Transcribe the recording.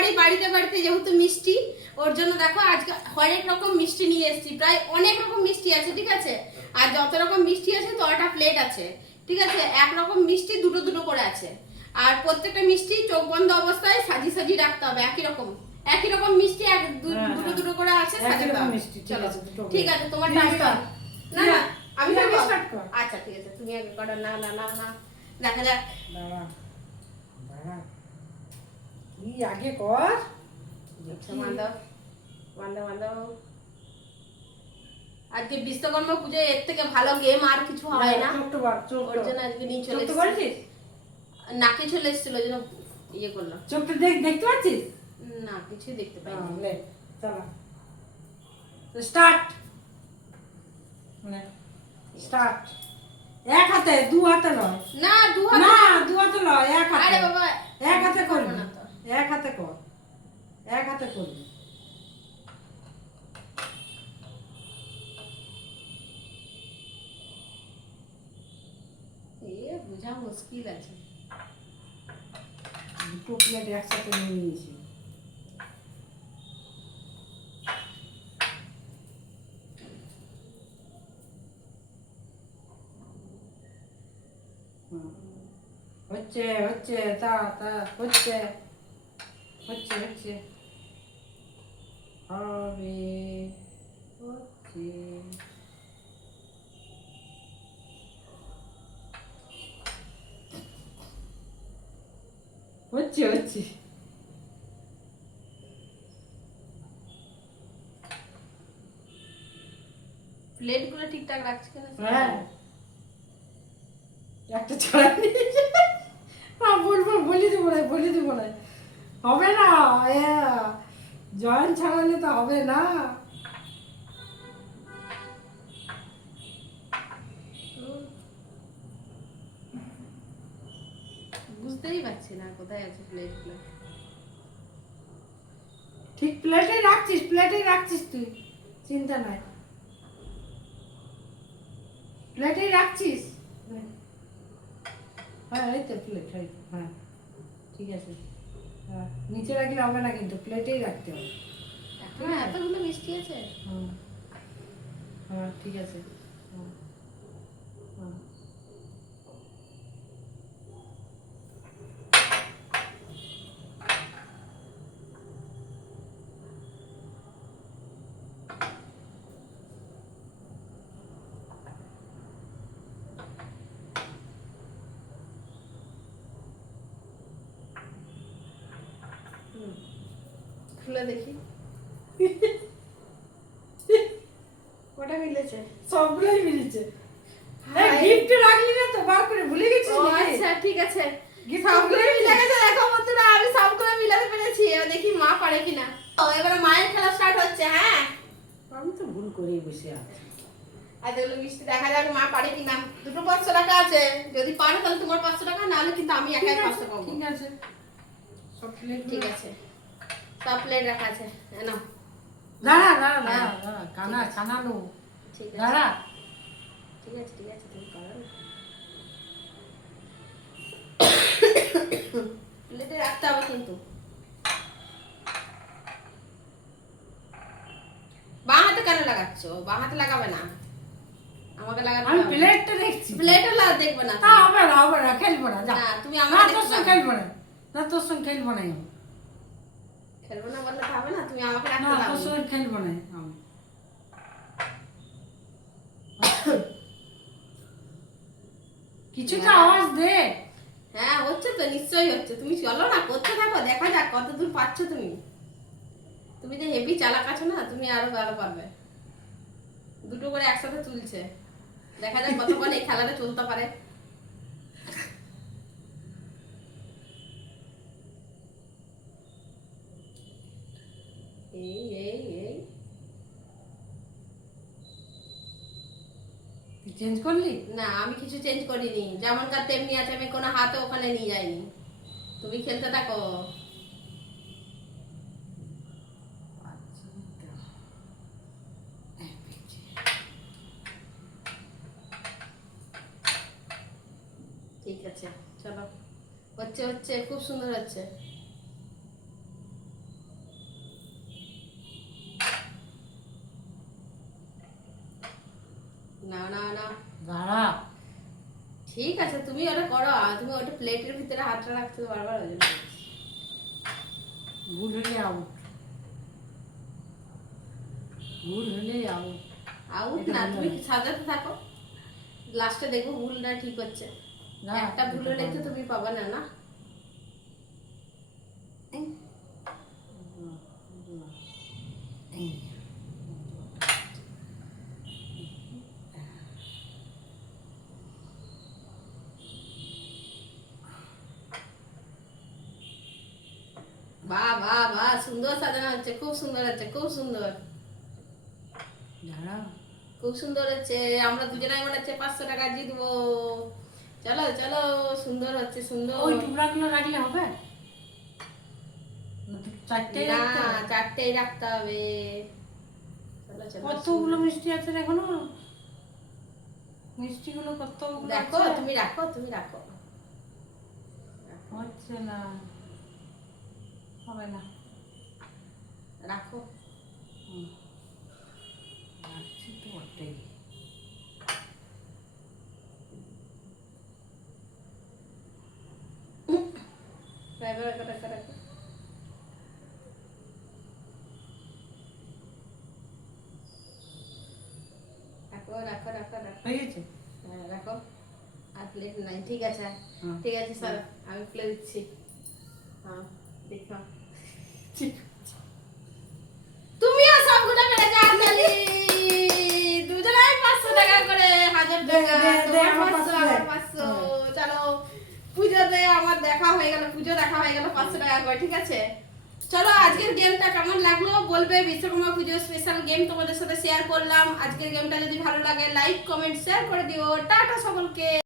সবারই বাড়িতে বাড়িতে যেহেতু মিষ্টি ওর জন্য দেখো আজকে হরেক রকম মিষ্টি নিয়ে এসেছি প্রায় অনেক রকম মিষ্টি আছে ঠিক আছে? আর যত রকম মিষ্টি আছে ততটা প্লেট আছে ঠিক আছে? এক রকম মিষ্টি দুটো দুটো করে আছে। আর প্রত্যেকটা মিষ্টি চোখ বন্ধ অবস্থায় সাজিয়ে সাজিয়ে রাখতে হবে একই রকম একই রকম মিষ্টি এক দু- হ্যাঁ, দুটো হ্যাঁ। দুটো করে আছে সাজাতে হবে। মিষ্টি, চলো। ঠিক আছে তোমার টাইম না না আমি। আচ্ছা ঠিক আছে তুমি আগে করো না না না না দেখা যাক। আগে কর। আচ্ছা আজকে বিশ্বকর্মা পুজোয় এর থেকে ভালো গেম আর কিছু হয় না। ওর জন্য আজকে নিয়ে চলে নাকে এসেছিল ওই জন্য ইয়ে করলাম। চোখটা দেখ দেখতে পাচ্ছিস? না কিছুই দেখতে পাইনি। চলো। স্টার্ট স্টার্ট এক হাতে দু হাতে নয়। না দু হাত না দু হাতে নয় এক হাতে। আরে বাবা এক হাতে করবি। না। এক হাতে কর। এক হাতে করবি। বোঝা মুশকিল আছে। দুটো প্লেট একসাথে নিয়ে নিয়েছি। হচ্ছে হচ্ছে তা তা হচ্ছে। হচ্ছে হচ্ছে। হবে হচ্ছে। হচ্ছে হচ্ছে। প্লেটগুলো ঠিকঠাক রাখছি কেন হ্যাঁ। একটা ছড়া নিয়েছে না বলব বলি দেবো না বলি দেবো না। হবে না জয়েন ছাড়ালে তো হবে না। বুঝতেই পারছি না কোথায় আছে প্লেটগুলো। ঠিক প্লেটে রাখছিস প্লেটে রাখছিস তুই চিন্তা নাই। প্লেটে রাখছিস? হ্যাঁ এই তো প্লেট হ্যাঁ ঠিক আছে। নিচে রাখলে হবে না কিন্তু প্লেটেই রাখতে হবে। হ্যাঁ এতগুলো মিষ্টি আছে। হ্যাঁ ঠিক আছে। খুলে দেখি। ওটা মিলেছে? সবগুলোই মিলেছে। হ্যাঁ, গিফট রাখলি না তো? বার করে ভুলে গেছিস আচ্ছা ঠিক আছে। Gift সবগুলো মিলে গেছে। দেখো বন্ধুরা আমি সবগুলো মিলাতে পেরেছি। এবার দেখি মা পারে কিনা। এবারে মায়ের খেলা স্টার্ট হচ্ছে হ্যাঁ? আমি তো ভুল করেই বসে আছি। আর এগুলো মিষ্টি দেখা যাক মা পারে কিনা। দুটো পাঁচশো টাকা আছে। যদি পারো তাহলে তোমার পাঁচশো টাকা নাহলে কিন্তু আমি একাই পাঁচশো পাবো। ঠিক আছে। সব ঠিক আছে। সব প্লেট রাখা আছে। দাঁড়া দাঁড়া দাঁড়া হ্যাঁ। কানা দাঁড়া। ঠিক আছে ঠিক আছে তুমি না প্লেটে রাখতে হবে কিন্তু। বাঁ হাতে কেন লাগাচ্ছ? বাঁ হাতে লাগাবে না। আমাকে লাগাতে আমি। প্লেটটা দেখছি। প্লেটও লাগা দেখবে না তা হবে না হবে না খেলব না যা। তুমি না তোর সঙ্গে। খেলব না। না তোর সঙ্গে খেলব না। খেলব না বললে হবে না তুমি আমাকে রাখতে তোর দাও। সঙ্গে খেলব না আমি। কিছু তো আওয়াজ দে। হ্যাঁ হচ্ছে তো নিশ্চয়ই হচ্ছে। তুমি চলো না করতে থাকো দেখা যাক কত দূর পাচ্ছ তুমি। তুমি যে হেভি চালাক আছো না তুমি আরও ভালো পারবে। দুটো করে একসাথে তুলছে। দেখা যাক কতক্ষণ এই খেলাটা চলতে পারে। এই এই এই চেঞ্জ করলি? না আমি কিছু চেঞ্জ করিনি। যেমনকার তেমনি আছে আমি কোনো হাতে ওখানে নিয়ে যাইনি। তুমি খেলতে থাকো। ঠিক আছে চলো। হচ্ছে হচ্ছে খুব সুন্দর হচ্ছে। ঠিক আছে তুমি ওটা করো তুমি ওটা প্লেটের ভিতরে হাতটা রাখতে বারবার ওই জন্য। ভুল হলে আউট ভুল হলে আউট আউট না তুমি। সাজাতে থাকো। লাস্টে দেখব ভুলটা ঠিক হচ্ছে। না, একটা ভুল হলে তো তুমি পাবা না না? বাহ বাহ বাহ সুন্দর সাজানো হচ্ছে খুব সুন্দর হচ্ছে খুব সুন্দর। খুব সুন্দর হচ্ছে আমরা দুজনাই মনে হচ্ছে পাঁচশো টাকা জিতবো। চলো চলো সুন্দর হচ্ছে সুন্দর। ওই টুকরাগুলো রাখলে হবে? চারটেই না রাখতে হবে? চারটেই রাখতে হবে। কতগুলো মিষ্টি আছে দেখো না? মিষ্টিগুলো কতগুলো দেখো? তুমি রাখো তুমি রাখো। হচ্ছে না। হবে না। রাখো। রাখছি তো বটেই রাখো। রাখো রাখো রাখো রাখো। হ্যাঁ রাখো। আর প্লেট নাই ঠিক আছে। হ্যাঁ। ঠিক আছে স্যার আমি খুলে দিচ্ছি। হ্যাঁ দেখো। ঠিক তুমিও সবগুলো মেরে যাও তালি দুজনাই পাঁচশো টাকা করে হাজার টাকা দে, দে, তোমার পাঁচশো পাঁচশো আমার পাঁচশো। চলো পুজোতে আমার দেখা হয়ে গেল পুজো দেখা হয়ে গেল পাঁচশো টাকা করে ঠিক আছে? চলো আজকের গেমটা কেমন লাগল? বলবে বিশ্বকর্মা পুজো স্পেশাল গেম তোমাদের সাথে শেয়ার করলাম। আজকের গেমটা যদি ভালো লাগে লাইক কমেন্ট শেয়ার করে দিও। টাটা সকলকে।